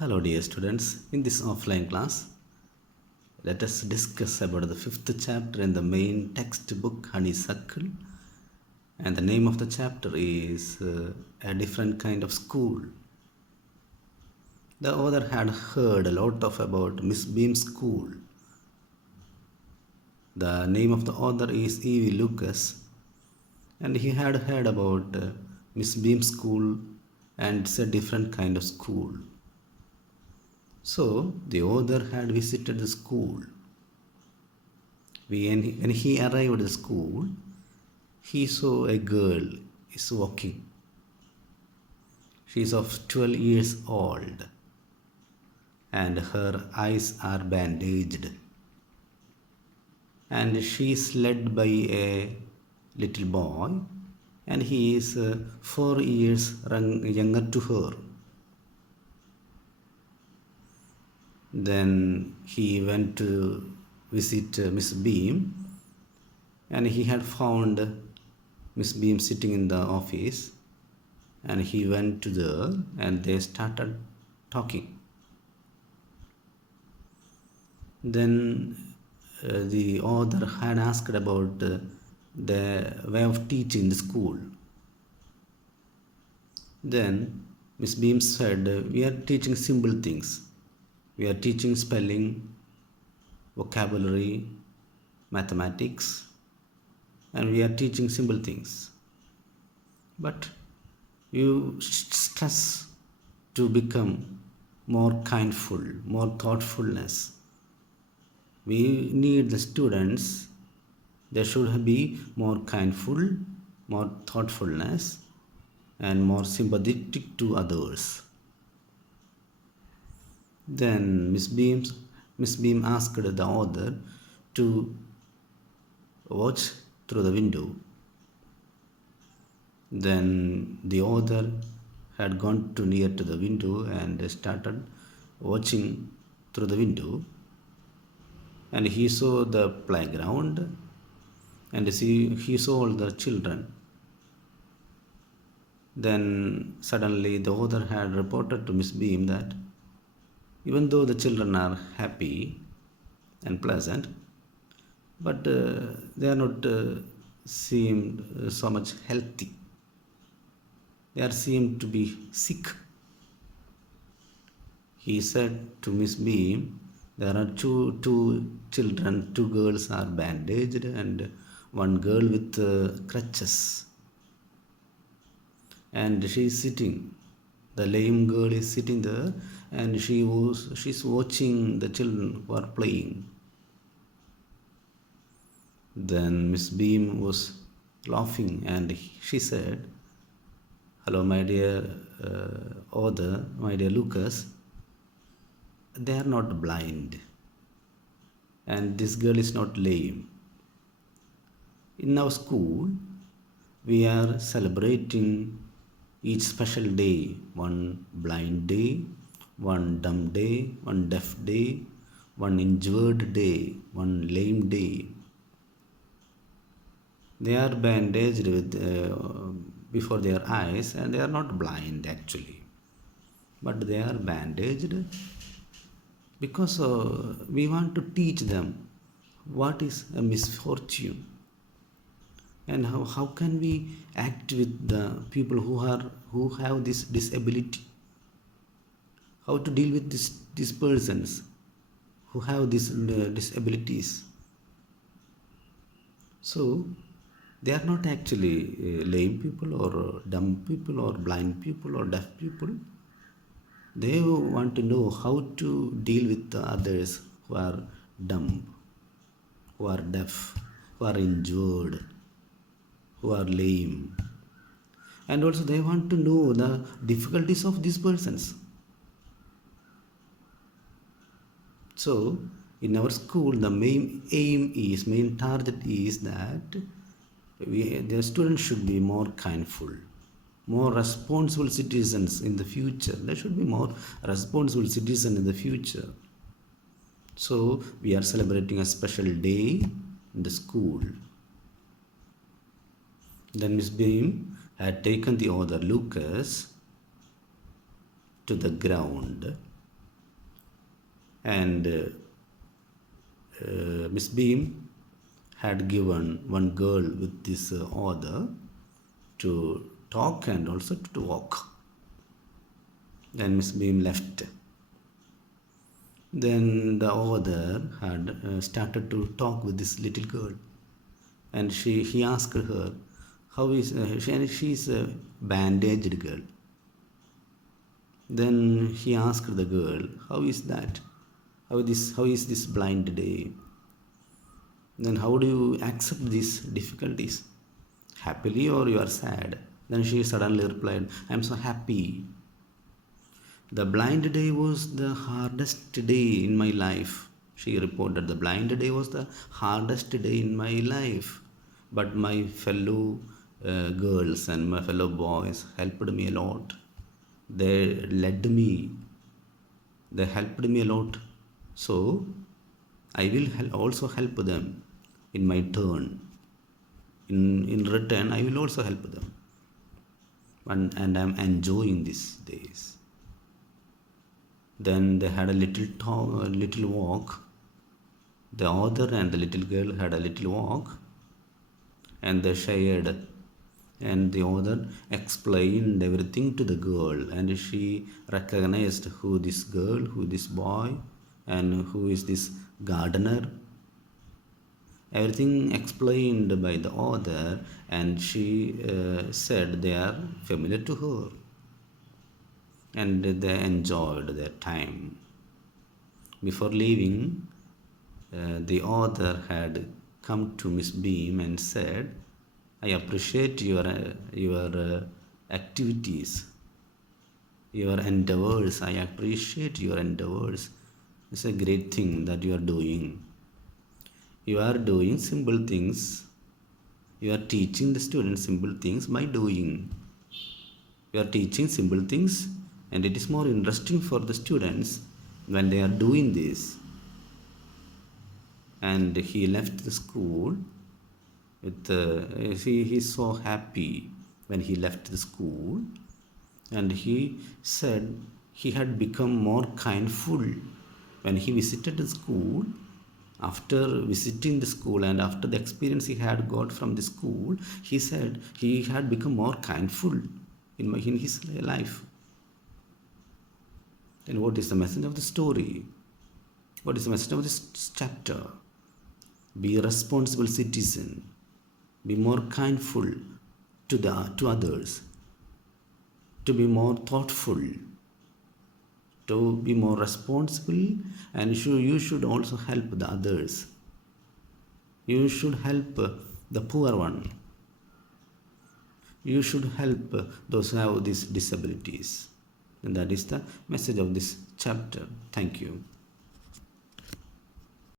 Hello, dear students. In this offline class, let us discuss about the fifth chapter in the main textbook Honeysuckle. And the name of the chapter is A Different Kind of School. The author had heard a lot of about Miss Beam's school. The name of the author is E.V. Lucas, and he had heard about Miss Beam's school, and it's a different kind of school. So the author had visited the school. When he arrived at the school, he saw a girl is walking. She is of 12 years old, and her eyes are bandaged. And she is led by a little boy, and he is 4 years younger to her. Then he went to visit Miss Beam, and he had found Miss Beam sitting in the office, and he went to there and they started talking. Then the author had asked about the way of teaching the school. Then Miss Beam said, we are teaching simple things. We are teaching spelling, vocabulary, mathematics, and we are teaching simple things. But you stress to become more kindful, more thoughtfulness. We need the students, they should be more kindful, more thoughtfulness, and more sympathetic to others. Then Miss Beam asked the author to watch through the window. Then the author had gone too near to the window and started watching through the window. And he saw the playground, and he saw all the children. Then suddenly the author had reported to Miss Beam that even though the children are happy and pleasant, but they are not seemed so much healthy. They are seemed to be sick. He said to Miss Beam, there are two children, two girls are bandaged, and one girl with crutches. And she is sitting. The lame girl is sitting there, and she's watching the children who are playing. Then Miss Beam was laughing, and she said, hello, my dear author, my dear Lucas, they are not blind, and this girl is not lame. In our school, we are celebrating each special day, one blind day, one dumb day, one deaf day, one injured day, one lame day. They are bandaged with before their eyes, and they are not blind actually, but they are bandaged because we want to teach them what is a misfortune, and how can we act with the people who have this disability, how to deal with these persons who have these disabilities. So they are not actually lame people or dumb people or blind people or deaf people. They want to know how to deal with the others who are dumb, who are deaf, who are injured, who are lame. And also they want to know the difficulties of these persons. So in our school, the main target is that the students should be more kindful, more responsible citizens in the future. There should be more responsible citizens in the future. So we are celebrating a special day in the school. Then Miss Beam had taken the author Lucas to the ground, And Miss Beam had given one girl with this author to talk and also to walk. Then Miss Beam left. Then the author had started to talk with this little girl, and he asked her, "How is she's a bandaged girl?" Then he asked the girl, "How is that? How is this blind day? Then how do you accept these difficulties? Happily or you are sad?" Then she suddenly replied, "I am so happy. The blind day was the hardest day in my life." She reported, "The blind day was the hardest day in my life. But my fellow girls and my fellow boys helped me a lot. They led me, they helped me a lot. So I will also help them in my turn. In return, I will also help them. And I'm enjoying these days." Then they had a little walk. The author and the little girl had a little walk, and they shared. And the author explained everything to the girl, and she recognized who this girl, who this boy, and who is this gardener. Everything explained by the author, and she said they are familiar to her, and they enjoyed their time. Before leaving, the author had come to Miss Beam and said, "I appreciate your activities, your endeavors. I appreciate your endeavors. It's a great thing that you are doing. You are doing simple things. You are teaching the students simple things by doing. You are teaching simple things, and it is more interesting for the students when they are doing this." And he left the school with he's so happy when he left the school, and he said he had become more kindful when he visited the school. After visiting the school and after the experience he had got from the school, he said he had become more kindful in his life. And what is the message of the story? What is the message of this chapter? Be a responsible citizen. Be more kindful to others. To be more thoughtful. To be more responsible, and you should also help the others. You should help the poor one. You should help those who have these disabilities. And that is the message of this chapter. Thank you.